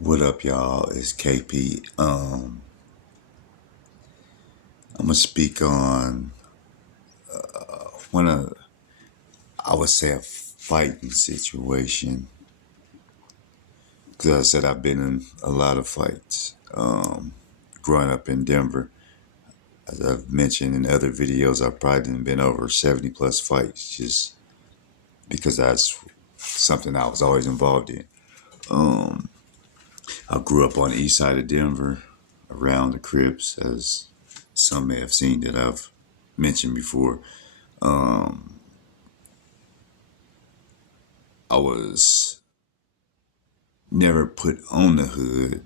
What up, y'all? It's KP. I'm gonna speak on one of, I would say, a fighting situation. Because I said I've been in a lot of fights. Growing up in Denver, as I've mentioned in other videos, I've probably been over 70 plus fights, just because that's something I was always involved in. I grew up on the east side of Denver, around the Crips, as some may have seen that I've mentioned before. I was never put on the hood,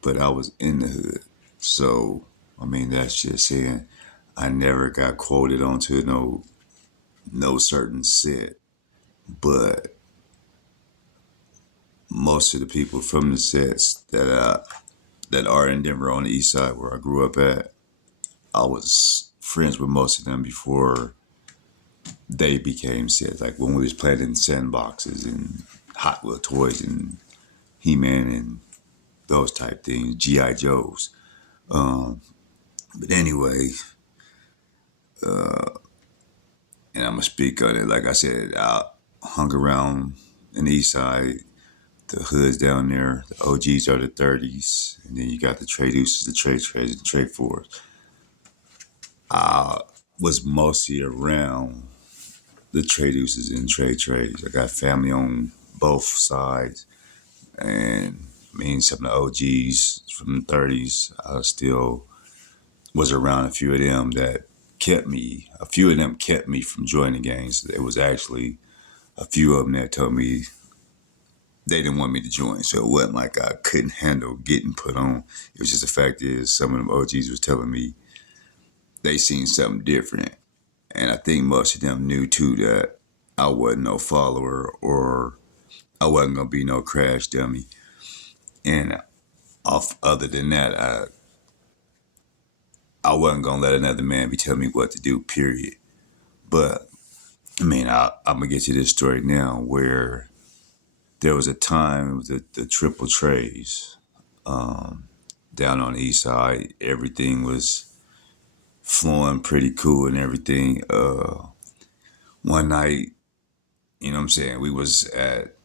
but I was in the hood. So, I mean, that's just saying I never got quoted onto no certain set. But most of the people from the sets that are in Denver on the east side where I grew up at, I was friends with most of them before they became sets. Like when we was playing in sandboxes and Hot Wheel toys and He-Man and those type things, G.I. Joes. But anyway, and I'm gonna speak on it. Like I said, I hung around in the east side, the hoods down there. The OGs are the 30s, and then you got the trade deuces, the trade trades, and the trade fours. I was mostly around the trade deuces and trade trades. I got family on both sides, and I mean some of the OGs from the 30s. I still was around a few of them that a few of them kept me from joining gangs. It was actually a few of them that told me they didn't want me to join. So it wasn't like I couldn't handle getting put on. It was just the fact is some of them OGs was telling me they seen something different. And I think most of them knew too that I wasn't no follower or I wasn't gonna be no crash dummy. And off other than that, I wasn't gonna let another man be telling me what to do, period. But I mean, I'm gonna get to this story now where there was a time with the triple trays down on the east side. Everything was flowing pretty cool and everything. One night, you know what I'm saying, we was at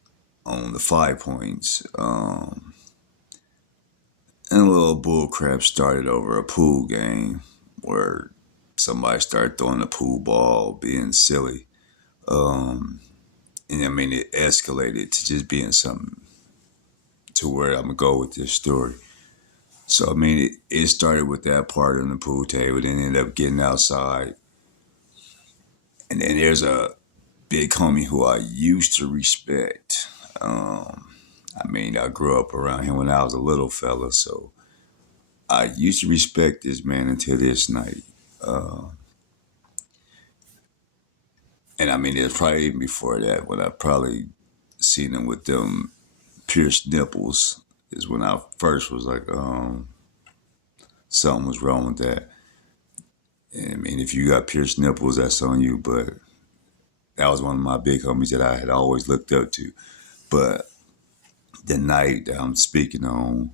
on the 5 Points, and a little bull crap started over a pool game where somebody started throwing the pool ball, being silly. And I mean, it escalated to just being something to where I'm gonna go with this story. So I mean, it started with that part on the pool table, then ended up getting outside, and then there's a big homie who I used to respect. I mean, I grew up around him when I was a little fella, so I used to respect this man until this night. And I mean, it was probably even before that when I probably seen him with them pierced nipples. Is when I first was like, something was wrong with that. And I mean, if you got pierced nipples, that's on you. But that was one of my big homies that I had always looked up to. But the night that I'm speaking on,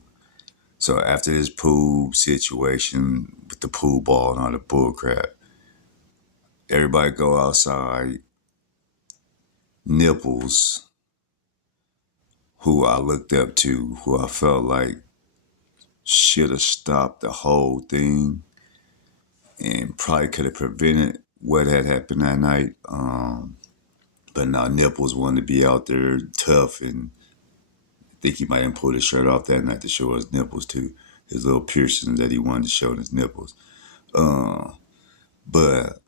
so after this pool situation with the pool ball and all the bull crap, everybody go outside. Nipples, who I looked up to, who I felt like should have stopped the whole thing and probably could have prevented what had happened that night. But now Nipples wanted to be out there tough, and I think he might have pulled his shirt off that night to show his nipples too, his little piercings that he wanted to show in his nipples. But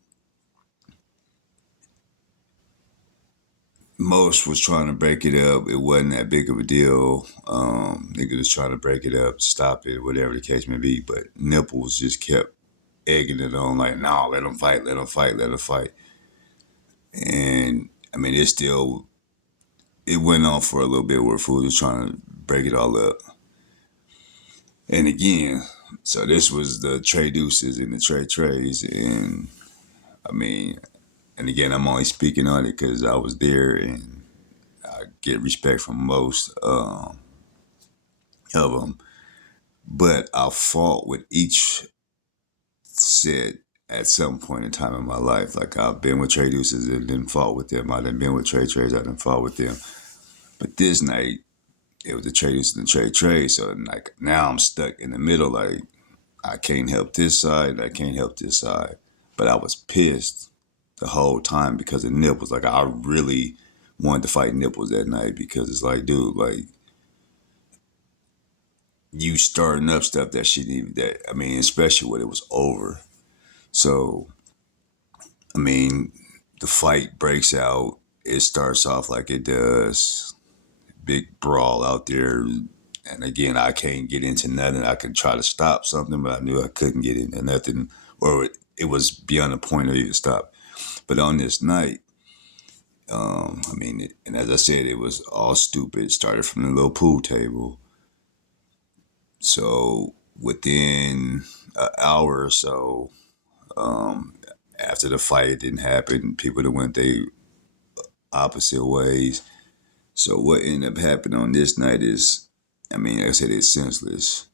most was trying to break it up. It wasn't that big of a deal. Nigga was trying to break it up, stop it, whatever the case may be. But Nipples just kept egging it on, like, no, let them fight, let them fight, let them fight. And I mean, it went on for a little bit where fools was trying to break it all up. And again, so this was the Trey Deuces and the Trey Trays. And I mean, and again, I'm only speaking on it because I was there and I get respect from most. of them. But I fought with each set at some point in time in my life. Like I've been with Trey Deuces and then fought with them. I done been with Trey Treys, I done fought with them. But this night, it was the Trey Deuces and Trey Treys. So like now I'm stuck in the middle. Like I can't help this side, I can't help this side. But I was pissed the whole time because of Nipples. Like I really wanted to fight Nipples that night because it's like, dude, like you starting up stuff that shouldn't even that I mean, especially when it was over. So I mean, the fight breaks out. It starts off like it does. Big brawl out there. And again, I can't get into nothing. I could try to stop something, but I knew I couldn't get into nothing, or it was beyond the point of even stop. But on this night, I mean, and as I said, it was all stupid. It started from the little pool table. So within an hour or so, after the fight didn't happen, people that went their opposite ways. So what ended up happening on this night is, I mean, like I said, it's senseless.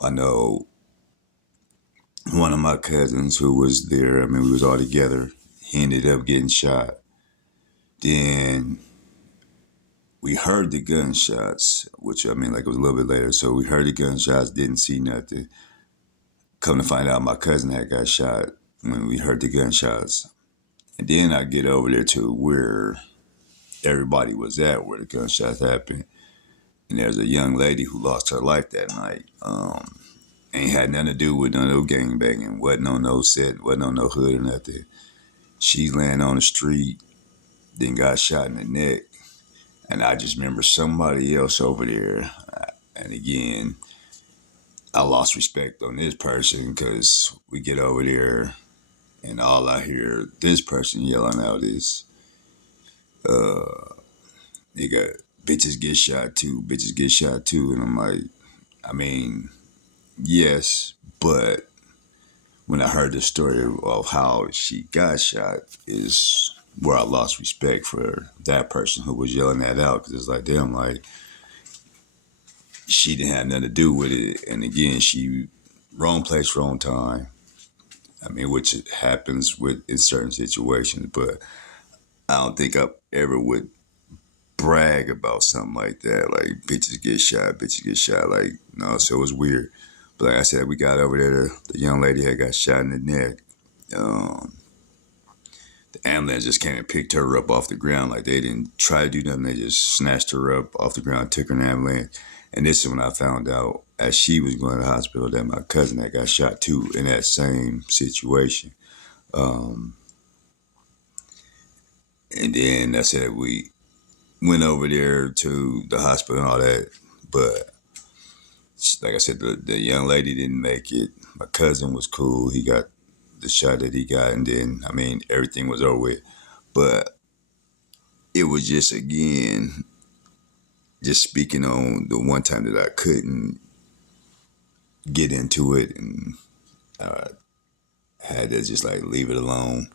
I know one of my cousins who was there. I mean, we was all together. He ended up getting shot. Then we heard the gunshots, which I mean, like it was a little bit later. So we heard the gunshots, didn't see nothing. Come to find out, my cousin had got shot when we heard the gunshots. And then I get over there to where everybody was at, where the gunshots happened. And there's a young lady who lost her life that night. Ain't had nothing to do with none of no gang banging. Wasn't on no set, wasn't on no hood or nothing. She laying on the street, then got shot in the neck. And I just remember somebody else over there. And again, I lost respect on this person because we get over there and all I hear this person yelling out is, nigga, bitches get shot too, bitches get shot too. And I'm like, I mean, yes, but when I heard the story of how she got shot is where I lost respect for that person who was yelling that out because it's like, damn, like she didn't have nothing to do with it. And again, she wrong place, wrong time. I mean, which happens with in certain situations, but I don't think I ever would brag about something like that. Like bitches get shot. Like no, so it was weird. But like I said, we got over there. The young lady had got shot in the neck. Um, the ambulance just came and picked her up off the ground. Like they didn't try to do nothing. They just snatched her up off the ground, took her in the ambulance. And this is when I found out as she was going to the hospital that my cousin had got shot too in that same situation. Um, and then I said we went over there to the hospital and all that. But like I said, the young lady didn't make it. My cousin was cool. He got the shot that he got, and then I mean everything was over with. But it was just again, just speaking on the one time that I couldn't get into it and had to just like leave it alone.